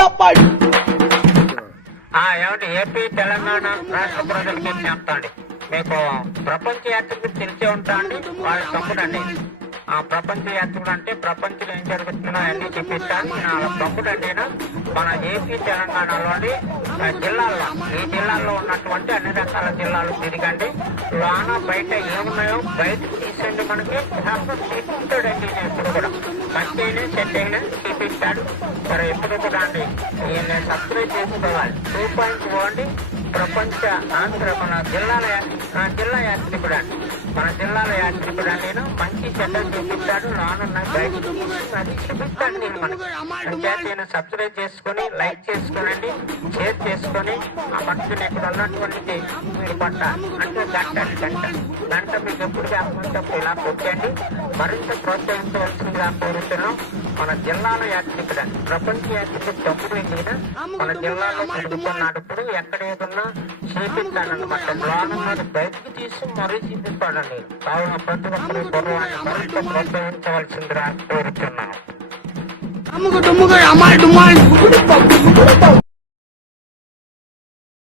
తప్పడు. ఆ ఏమంటే ఏపీ తెలంగాణ రాష్ట్ర ప్రజలకు చెప్తాండి? మీకు ప్రపంచ యాత్రికుడు తెలిసే ఉంటా అండి వాళ్ళు తమ్ముడు అండి ప్రపంచ యాత్రికుడు అంటే ప్రపంచంలో ఏం జరుగుతున్నాయని చూపిస్తాను నా తమ్ముడు అండి మన ఏపీ తెలంగాణలోని ఆ, జిల్లాల్లో ఈ జిల్లాల్లో ఉన్నటువంటి అన్ని రకాల జిల్లాలు తిరిగండి. లోన బయట ఏమున్నాయో బయట తీసండి మనకి. శాస్త్రం ఎప్పుడు కూడా. మంచి అయినా చెడ్డ అయినా చూపిస్తాడు. మరి ఎప్పుడు కూడా అండి నేను సబ్స్క్రైబ్ చేసుకోవాలి. టూ పాయింట్ ఓన్లీ ప్రపంచ ఆంధ్ర మన జిల్లాల జిల్లా యాత్రి జిల్లా యాత్రికుడు అండి. మన జిల్లాలో యాత్రికుడు నేను. మంచి చెడ్డ చూపిస్తాడు రానున్న అది చూపిస్తాను నేను మనకి. అంటే నేను సబ్స్క్రైబ్ చేసుకొని లైక్ చేసుకోనండి షేర్ చేసుకొని ఆ మనుషుని ఇక్కడ ఉన్నటువంటి మీరు పట్ట. అంటే గంట గంట. గంట మీకు ఎప్పుడు కాకపోతే ఇలా కొట్టండి మరింత ప్రోత్సహించవలసిందిగా కోరుతున్నాం. మన జిల్లాల యాత్రికుడు ప్రపంచ యాత్రికుడు తప్పుడు మీద మన జిల్లాలో తిరుగుతున్నప్పుడు ఎక్కడ ఏదన్నా చూపిస్తాడనమాట రానున్నది బయటకు తీసి మరీ చూపిస్తాడండి కావున ప్రతి ఒక్కరు కుర్రవాడిని మరింత ప్రోత్సహించవలసిందిగా కోరుతున్నాం